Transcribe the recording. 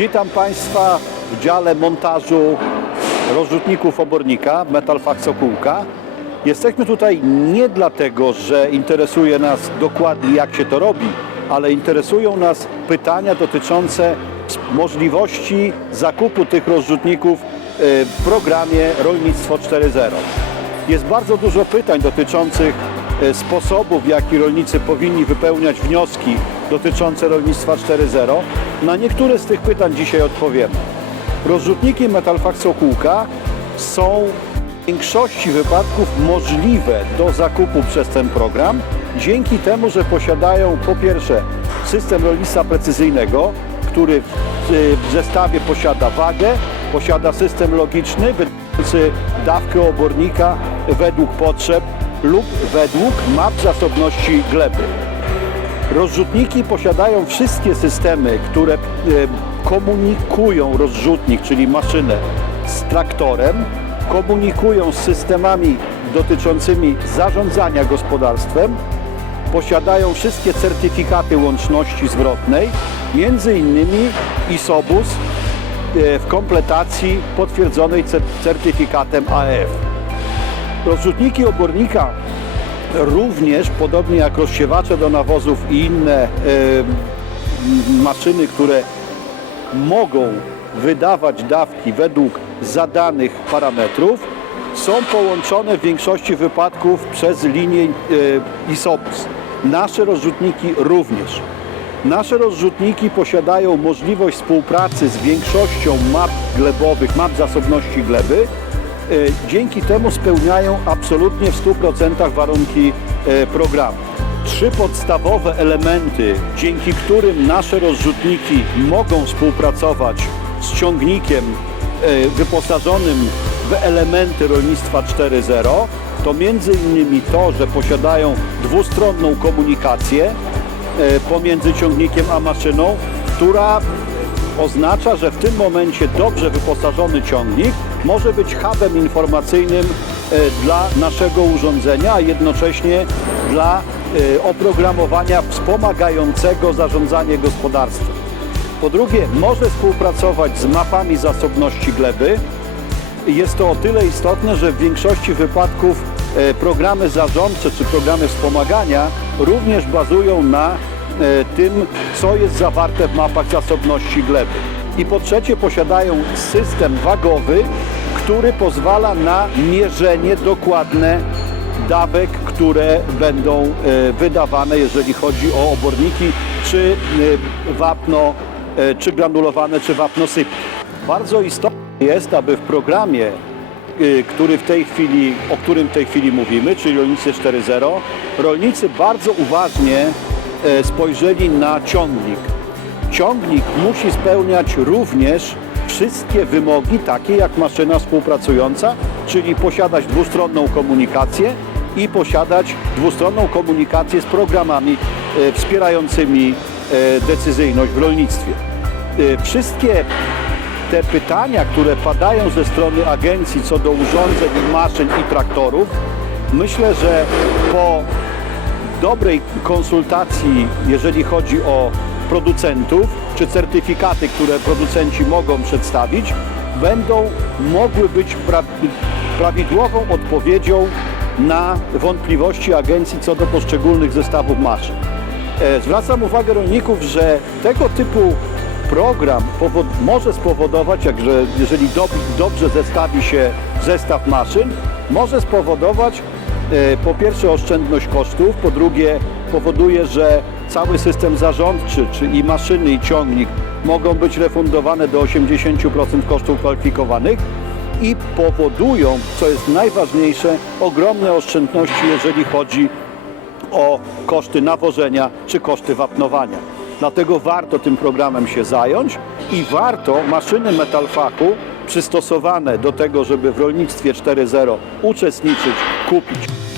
Witam Państwa w dziale montażu rozrzutników obornika Metalfax Okułka. Jesteśmy tutaj nie dlatego, że interesuje nas dokładnie jak się to robi, ale interesują nas pytania dotyczące możliwości zakupu tych rozrzutników e, w programie Rolnictwo 4.0. Jest bardzo dużo pytań dotyczących e, sposobów, w jaki rolnicy powinni wypełniać wnioski dotyczące rolnictwa 4.0. Na niektóre z tych pytań dzisiaj odpowiemy. Rozrzutniki Metalfax Okułka są w większości wypadków możliwe do zakupu przez ten program dzięki temu, że posiadają po pierwsze system rolnictwa precyzyjnego, który w zestawie posiada wagę, posiada system logiczny wydający dawkę obornika według potrzeb lub według map zasobności gleby. Rozrzutniki posiadają wszystkie systemy, które e, komunikują rozrzutnik, czyli maszynę z traktorem, komunikują z systemami dotyczącymi zarządzania gospodarstwem, posiadają wszystkie certyfikaty łączności zwrotnej, między innymi ISOBUS e, w kompletacji potwierdzonej cer- certyfikatem AF. Rozrzutniki obornika również, podobnie jak rozsiewacze do nawozów i inne e, maszyny, które mogą wydawać dawki według zadanych parametrów, są połączone w większości wypadków przez linię e, ISOBUS. Nasze rozrzutniki również. Nasze rozrzutniki posiadają możliwość współpracy z większością map glebowych, map zasobności gleby. E, Dzięki temu spełniają absolutnie w 100% warunki e, programu. Trzy podstawowe elementy, dzięki którym nasze rozrzutniki mogą współpracować z ciągnikiem e, wyposażonym w elementy rolnictwa 4.0 to między innymi to, że posiadają dwustronną komunikację pomiędzy ciągnikiem a maszyną, która oznacza, że w tym momencie dobrze wyposażony ciągnik może być hubem informacyjnym e, dla naszego urządzenia, a jednocześnie dla e, oprogramowania wspomagającego zarządzanie gospodarstwem. Po drugie, może współpracować z mapami zasobności gleby. Jest to o tyle istotne, że w większości wypadków e, programy zarządcze czy programy wspomagania również bazują na tym, co jest zawarte w mapach zasobności gleby. I po trzecie, posiadają system wagowy, który pozwala na mierzenie dokładne dawek, które będą e, wydawane, jeżeli chodzi o oborniki, czy e, wapno, e, czy granulowane, czy wapno sypkie. Bardzo istotne jest, aby w programie, który w tej chwili, o którym w tej chwili mówimy, czyli Rolnicy 4.0, rolnicy bardzo uważnie spojrzeli na ciągnik. Ciągnik musi spełniać również wszystkie wymogi, takie jak maszyna współpracująca, czyli posiadać dwustronną komunikację i posiadać dwustronną komunikację z programami e, wspierającymi e, decyzyjność w rolnictwie. E, Wszystkie te pytania, które padają ze strony agencji co do urządzeń, maszyn i traktorów, myślę, że po dobrej konsultacji, jeżeli chodzi o producentów, czy certyfikaty, które producenci mogą przedstawić, będą mogły być pra prawidłową odpowiedzią na wątpliwości agencji co do poszczególnych zestawów maszyn. E, Zwracam uwagę rolników, że tego typu program może spowodować, jak, że jeżeli dob- dobrze zestawi się zestaw maszyn, może spowodować e, po pierwsze oszczędność kosztów, po drugie powoduje, że cały system zarządczy, czyli i maszyny, i ciągnik mogą być refundowane do 80% kosztów kwalifikowanych i powodują, co jest najważniejsze, ogromne oszczędności, jeżeli chodzi o koszty nawożenia czy koszty wapnowania. Dlatego warto tym programem się zająć i warto maszyny metalfachu przystosowane do tego, żeby w rolnictwie 4.0 uczestniczyć, kupić.